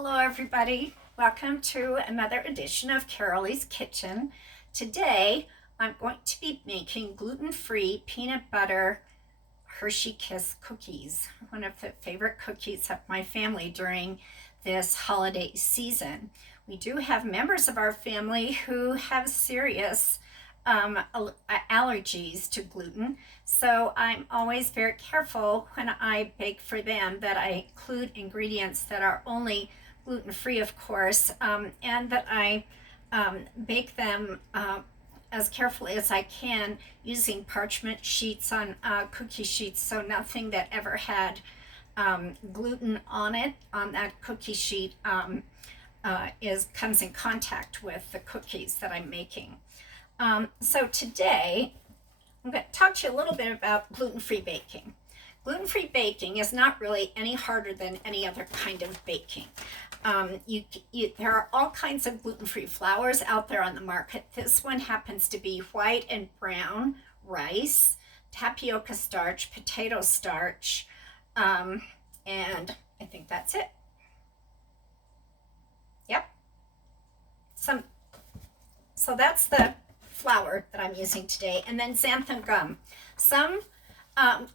Hello everybody, welcome to another edition of Carolie's Kitchen. Today I'm going to be making gluten-free peanut butter Hershey Kiss cookies, one of the favorite cookies of my family during this holiday season. We do have members of our family who have serious allergies to gluten, so I'm always very careful when I bake for them that I include ingredients that are only gluten-free, of course, and that I bake them as carefully as I can using parchment sheets on cookie sheets, so nothing that ever had gluten on it, on that cookie sheet, comes in contact with the cookies that I'm making. So today I'm going to talk to you a little bit about gluten-free baking. Gluten-free baking is not really any harder than any other kind of baking. There are all kinds of gluten-free flours out there on the market. This one happens to be white and brown rice, tapioca starch, potato starch, and I think that's it. Yep. So that's the flour that I'm using today, and then xanthan gum. Some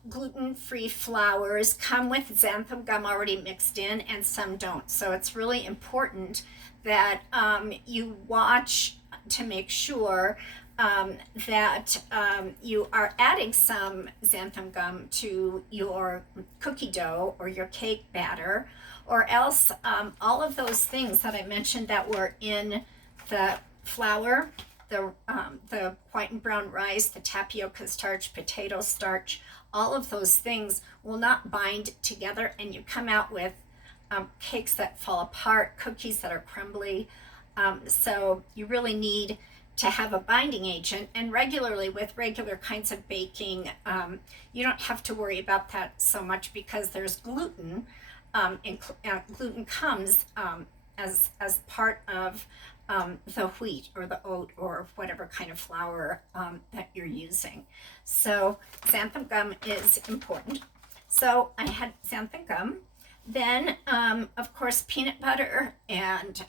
gluten-free flours come with xanthan gum already mixed in, and some don't. So it's really important that you watch to make sure that you are adding some xanthan gum to your cookie dough or your cake batter, or else all of those things that I mentioned that were in the flour, the white and brown rice, the tapioca starch, potato starch, all of those things will not bind together, and you come out with cakes that fall apart, cookies that are crumbly. So you really need to have a binding agent, and regularly with regular kinds of baking, you don't have to worry about that so much because there's gluten. Gluten comes as part of the wheat or the oat or whatever kind of flour that you're using. So xanthan gum is important. So I had xanthan gum. Then, of course, peanut butter and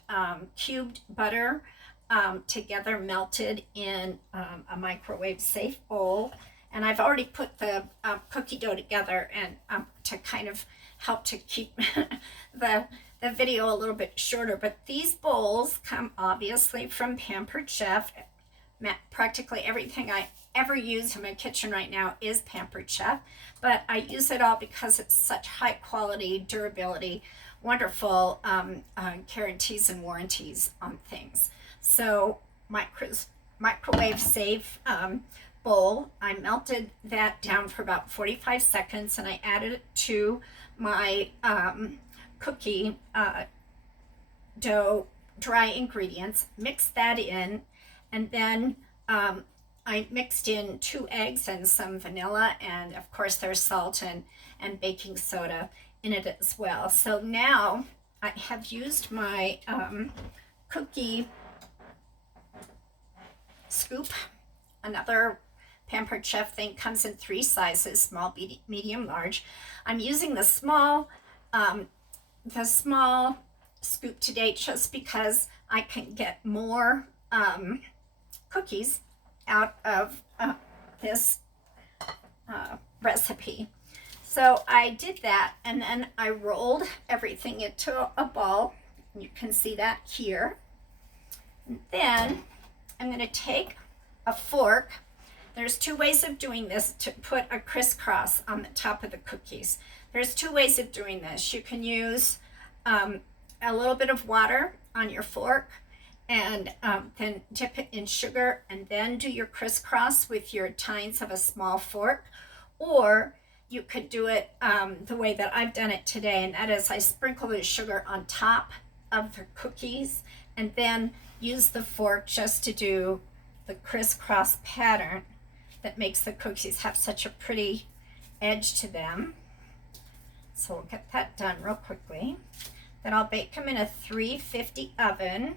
cubed butter together melted in a microwave safe bowl. And I've already put the cookie dough together, and to kind of help to keep the video a little bit shorter, but these bowls come obviously from Pampered Chef. Practically everything I ever use in my kitchen right now is Pampered Chef, but I use it all because it's such high quality, durability, wonderful guarantees and warranties on things. So microwave safe bowl, I melted that down for about 45 seconds, and I added it to my cookie dough dry ingredients, mixed that in, and then I mixed in 2 eggs and some vanilla, and of course there's salt and baking soda in it as well. So now I have used my cookie scoop. Another Pampered Chef thing comes in 3 sizes: small, medium, large. I'm using the small scoop today just because I can get more cookies out of this recipe. So I did that, and then I rolled everything into a ball. You can see that here. And then I'm going to take a fork. There's 2 ways of doing this to put a crisscross on the top of the cookies. There's 2 ways of doing this. You can use a little bit of water on your fork, and then dip it in sugar, and then do your crisscross with your tines of a small fork. Or you could do it the way that I've done it today, and that is I sprinkle the sugar on top of the cookies, and then use the fork just to do the crisscross pattern that makes the cookies have such a pretty edge to them. So we'll get that done real quickly. Then I'll bake them in a 350 oven,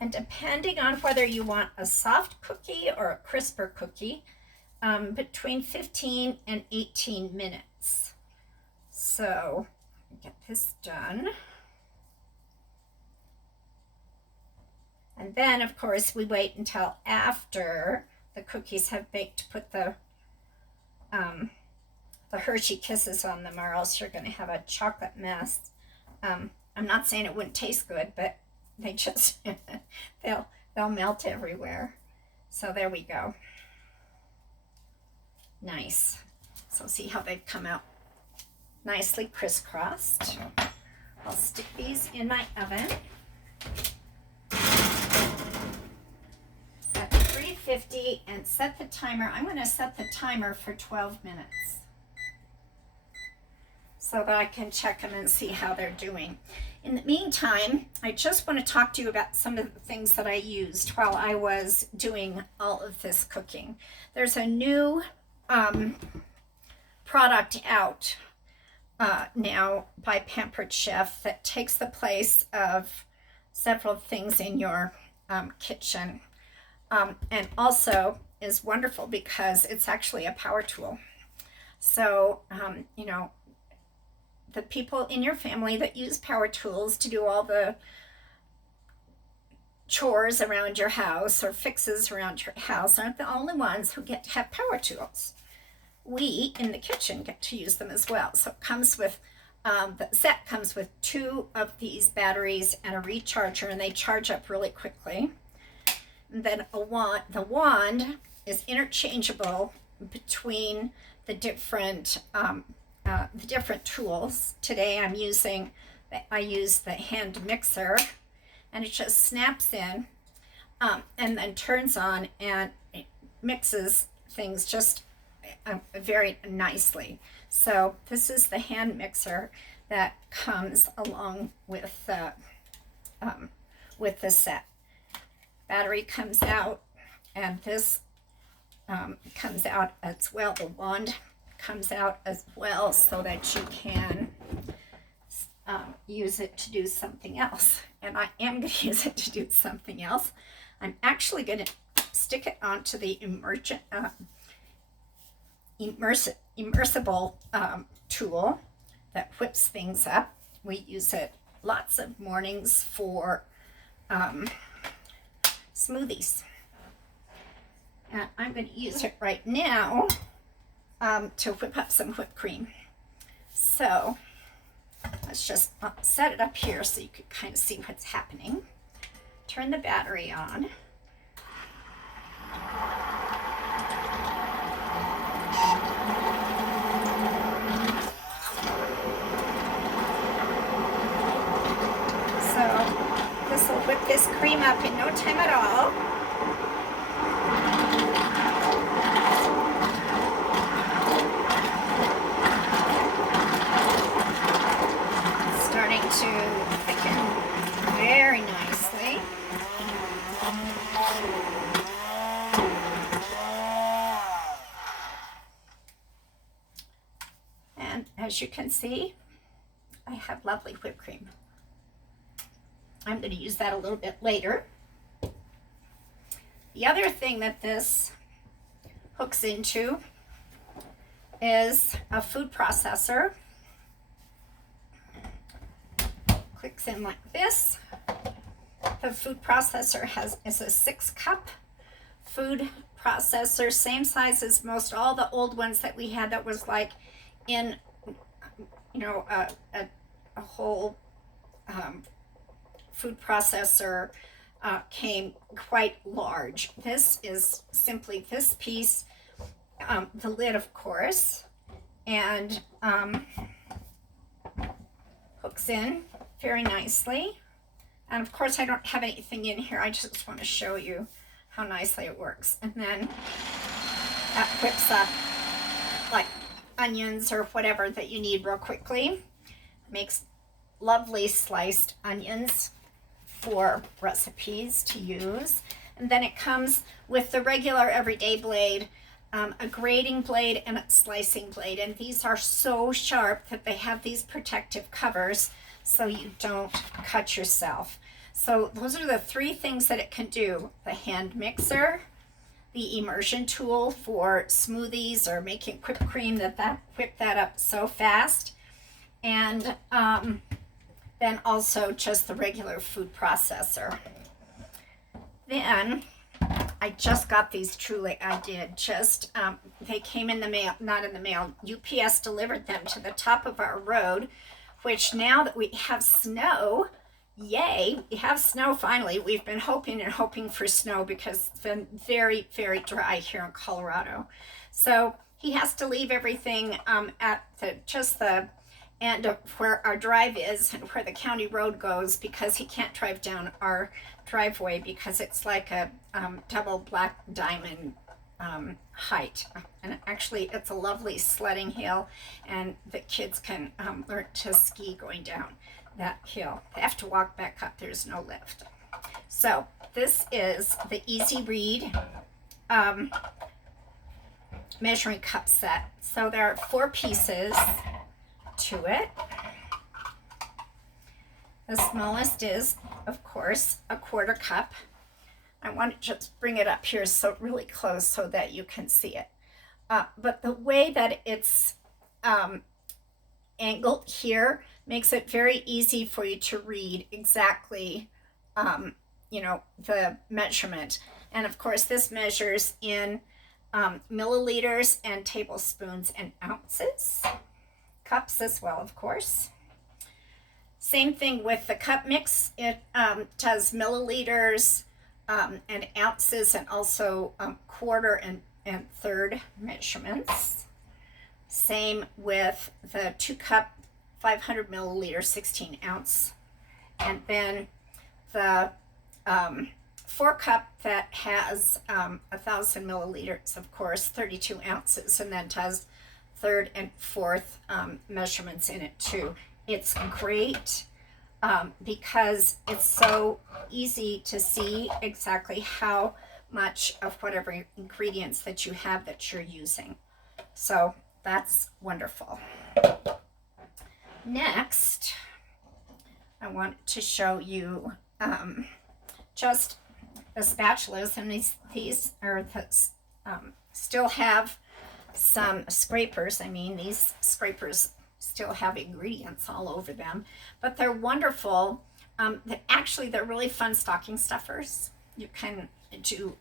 and depending on whether you want a soft cookie or a crisper cookie, between 15 and 18 minutes. So get this done. And then, of course, we wait until after the cookies have baked to put the Hershey Kisses on them, or else you're going to have a chocolate mess. I'm not saying it wouldn't taste good, but they just they'll melt everywhere. So there we go. Nice. So see how they've come out nicely crisscrossed. I'll stick these in my oven at 350 and set the timer. I'm going to set the timer for 12 minutes so that I can check them and see how they're doing. In the meantime, I just want to talk to you about some of the things that I used while I was doing all of this cooking. There's a new product out now by Pampered Chef that takes the place of several things in your kitchen, and also is wonderful because it's actually a power tool. So, you know, the people in your family that use power tools to do all the chores around your house or fixes around your house aren't the only ones who get to have power tools. We in the kitchen get to use them as well. So it comes with, the set comes with 2 of these batteries and a recharger, and they charge up really quickly. And then the wand is interchangeable between the different tools. Today I use the hand mixer, and it just snaps in and then turns on, and it mixes things just very nicely. So this is the hand mixer that comes along with the set. Battery comes out, and this comes out as well. The wand comes out as well, so that you can use it to do something else. And I am going to use it to do something else. I'm actually going to stick it onto the immersible tool that whips things up. We use it lots of mornings for smoothies. And I'm going to use it right now to whip up some whipped cream. So let's just set it up here so you can kind of see what's happening. Turn the battery on. So this will whip this cream up in no time at all. To thicken very nicely. And as you can see, I have lovely whipped cream. I'm going to use that a little bit later. The other thing that this hooks into is a food processor. Clicks in like this. The food processor is a 6-cup food processor, same size as most all the old ones that we had. That was like in, you know, a whole food processor came quite large. This is simply this piece, the lid, of course, and hooks in very nicely. And of course I don't have anything in here. I just want to show you how nicely it works. And then that whips up like onions or whatever that you need real quickly. Makes lovely sliced onions for recipes to use. And then it comes with the regular everyday blade, a grating blade and a slicing blade. And these are so sharp that they have these protective covers so you don't cut yourself. So those are the 3 things that it can do: the hand mixer, the immersion tool for smoothies or making whipped cream that whip that up so fast, and then also just the regular food processor. then I just got these, truly I did. Just, they came in the mail, not in the mail. UPS delivered them to the top of our road, which now that we have snow, yay, we have snow finally. We've been hoping and hoping for snow because it's been very, very dry here in Colorado. So he has to leave everything at just the end of where our drive is and where the county road goes, because he can't drive down our driveway because it's like a double black diamond height. And actually it's a lovely sledding hill, and the kids can learn to ski going down that hill. They have to walk back up, there's no lift. So this is the Easy Read measuring cup set. So there are 4 pieces to it. The smallest is, of course, a 1/4 cup. I want to just bring it up here so really close so that you can see it. But the way that it's angled here makes it very easy for you to read exactly, you know, the measurement. And of course, this measures in milliliters and tablespoons and ounces. Cups as well, of course. Same thing with the cup mix. It does milliliters and ounces, and also 1/4 and 1/3 measurements. Same with the 2 cup, 500 milliliter, 16 ounce. And then the 4 cup that has 1,000 milliliters, of course, 32 ounces, and then does 3rd and 4th measurements in it too. It's great because it's so easy to see exactly how much of whatever ingredients that you have that you're using. So that's wonderful. Next, I want to show you just the spatulas, and these are the, still have some scrapers. I mean, these scrapers still have ingredients all over them, but they're wonderful. Actually, they're really fun stocking stuffers. You can do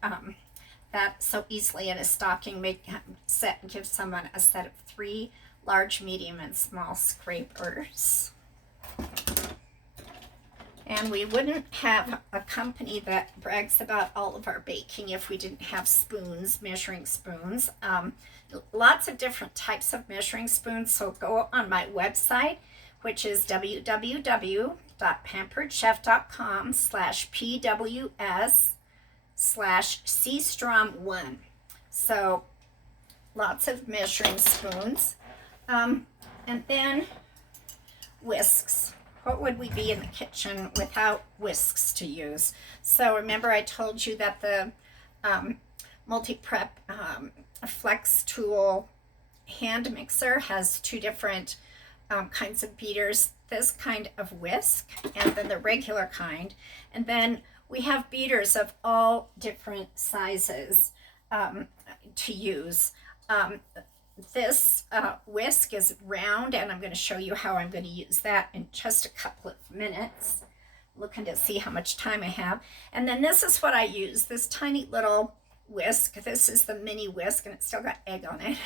that so easily in a stocking. Give someone a set of 3 large, medium, and small scrapers. And we wouldn't have a company that brags about all of our baking if we didn't have spoons, measuring spoons. Lots of different types of measuring spoons. So go on my website, which is www.pamperedchef.com/PWS/CStrom1. So lots of measuring spoons. And then whisks. What would we be in the kitchen without whisks to use? So remember I told you that the multi-prep flex tool hand mixer has 2 different kinds of beaters. This kind of whisk, and then the regular kind. And then we have beaters of all different sizes to use. This whisk is round, and I'm going to show you how I'm going to use that in just a couple of minutes. Looking to see how much time I have. And then this is what I use, this tiny little whisk. This is the mini whisk, and it's still got egg on it.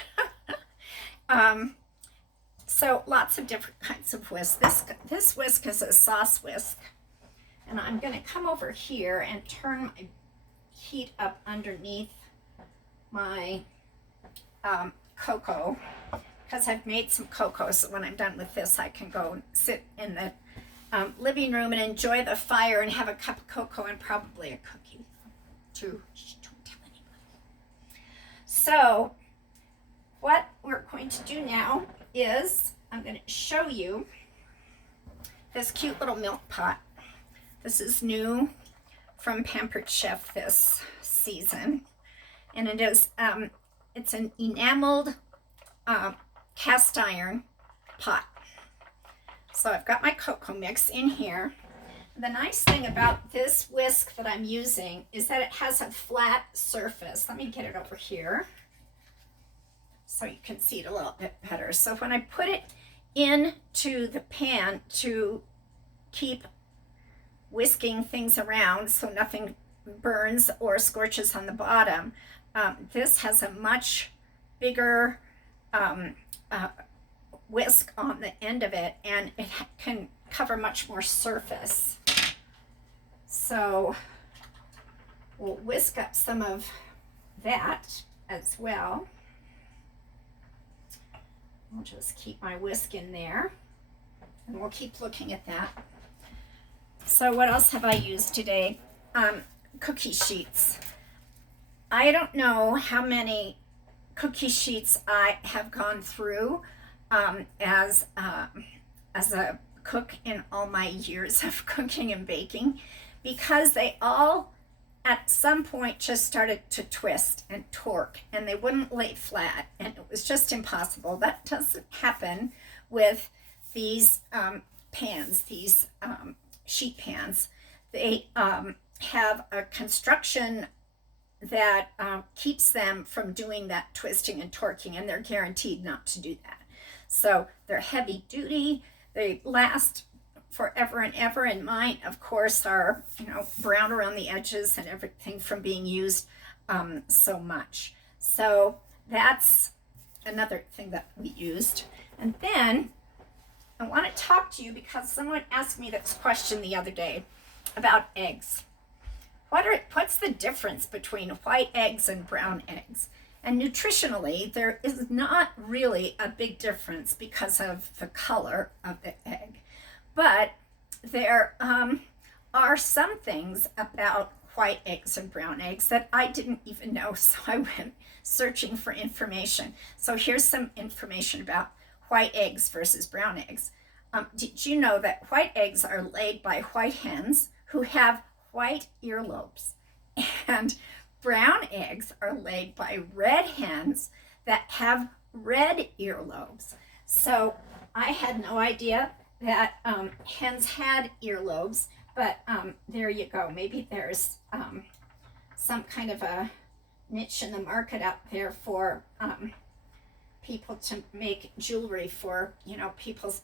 So lots of different kinds of whisk. This whisk is a sauce whisk. And I'm going to come over here and turn my heat up underneath my cocoa, because I've made some cocoa, so when I'm done with this I can go and sit in the living room and enjoy the fire and have a cup of cocoa and probably a cookie too. Don't tell anybody. So what we're going to do now is I'm going to show you this cute little milk pot. This is new from Pampered Chef this season, and it is it's an enameled cast iron pot. So I've got my cocoa mix in here. The nice thing about this whisk that I'm using is that it has a flat surface. Let me get it over here so you can see it a little bit better. So when I put it into the pan to keep whisking things around so nothing burns or scorches on the bottom. This has a much bigger whisk on the end of it, and it can cover much more surface. So we'll whisk up some of that as well. I'll just keep my whisk in there, and we'll keep looking at that. So what else have I used today? Cookie sheets. I don't know how many cookie sheets I have gone through as a cook in all my years of cooking and baking, because they all at some point just started to twist and torque, and they wouldn't lay flat, and it was just impossible. That doesn't happen with these pans, these sheet pans. They have a construction that keeps them from doing that twisting and torquing, and they're guaranteed not to do that. So they're heavy duty, they last forever and ever, and mine of course are, you know, brown around the edges and everything from being used so much. So that's another thing that we used. And then I want to talk to you because someone asked me this question the other day about eggs. What's the difference between white eggs and brown eggs? And nutritionally, there is not really a big difference because of the color of the egg. But there are some things about white eggs and brown eggs that I didn't even know, so I went searching for information. So here's some information about white eggs versus brown eggs. Did you know that white eggs are laid by white hens who have white earlobes, and brown eggs are laid by red hens that have red earlobes? So I had no idea that hens had earlobes, but there you go. Maybe there's some kind of a niche in the market out there for people to make jewelry for, you know, people's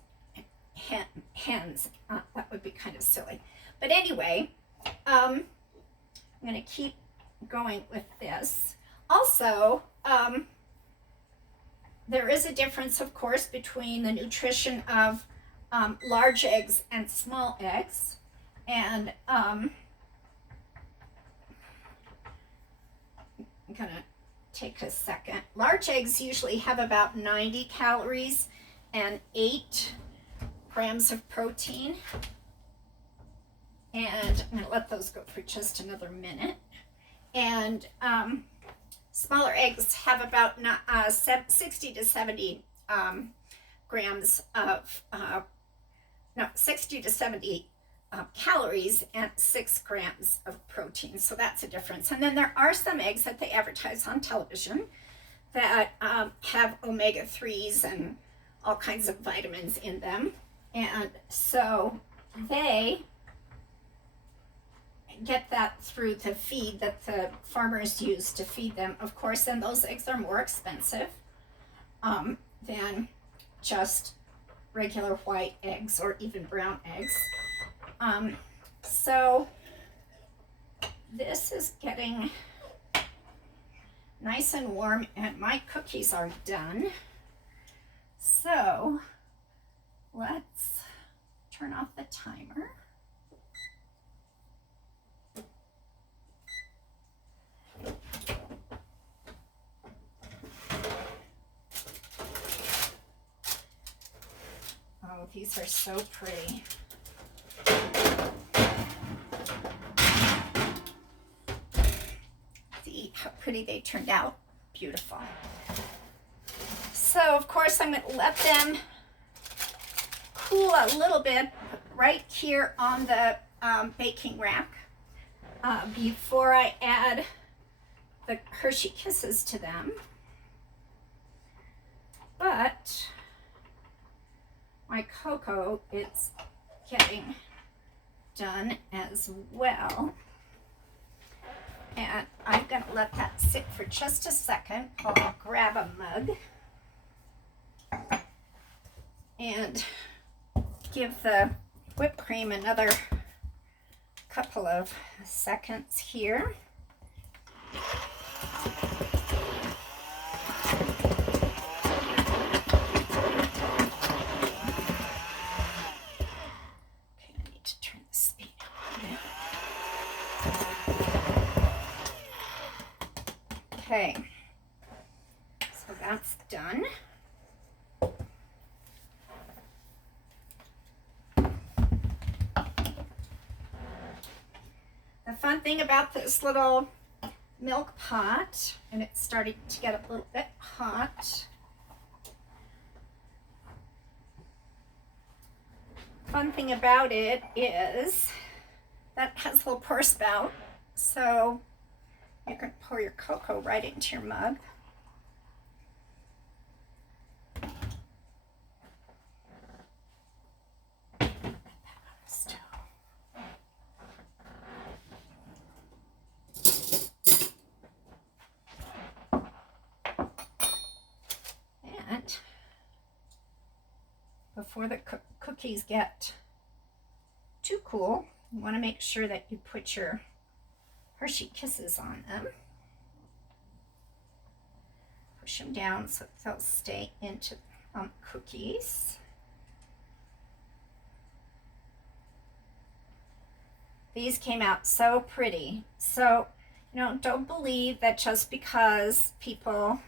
hens. That would be kind of silly. But anyway, I'm going to keep going with this. Also, there is a difference, of course, between the nutrition of large eggs and small eggs. And I'm going to take a second. Large eggs usually have about 90 calories and 8 grams of protein. And I'm going to let those go for just another minute. And smaller eggs have about 60 to 70 grams of, 60 to 70 calories and 6 grams of protein. So that's a difference. And then there are some eggs that they advertise on television that have omega-3s and all kinds of vitamins in them. And so they get that through the feed that the farmers use to feed them, of course, and those eggs are more expensive than just regular white eggs or even brown eggs. So this is getting nice and warm, and my cookies are done. So let's turn off the timer. Oh, these are so pretty. See how pretty they turned out. Beautiful. So, of course, I'm going to let them cool a little bit right here on the baking rack before I add the Hershey Kisses to them. But my cocoa is getting done as well. And I'm going to let that sit for just a second while I grab a mug and give the whipped cream another couple of seconds here. Okay, I need to turn the speed up a bit. Okay, so that's done. The fun thing about this little milk pot, and it's starting to get a little bit hot. Fun thing about it is that it has a little pour spout, so you can pour your cocoa right into your mug. Before the cookies get too cool, you want to make sure that you put your Hershey Kisses on them. Push them down so they'll stay into cookies. These came out so pretty. So, don't believe that just because people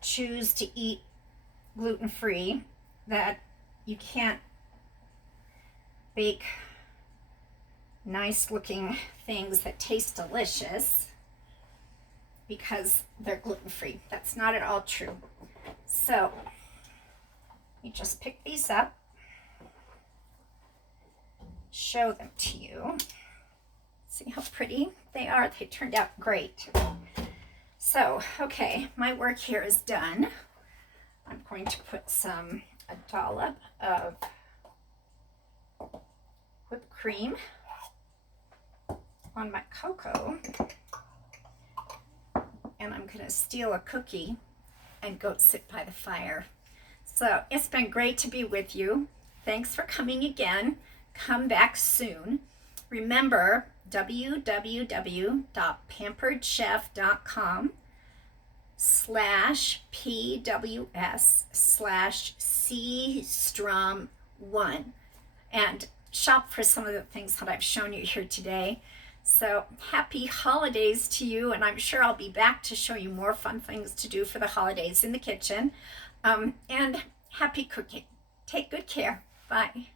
choose to eat gluten-free that you can't bake nice looking things that taste delicious because they're gluten-free. That's not at all true. So you just pick these up, show them to you. See how pretty they are? They turned out great. So, okay, my work here is done. I'm going to put a dollop of whipped cream on my cocoa, and I'm going to steal a cookie and go sit by the fire. So it's been great to be with you. Thanks for coming again. Come back soon. Remember, www.pamperedchef.com/PWS/CStrom1 and shop for some of the things that I've shown you here today. So happy holidays to you, and I'm sure I'll be back to show you more fun things to do for the holidays in the kitchen. And happy cooking. Take good care. Bye.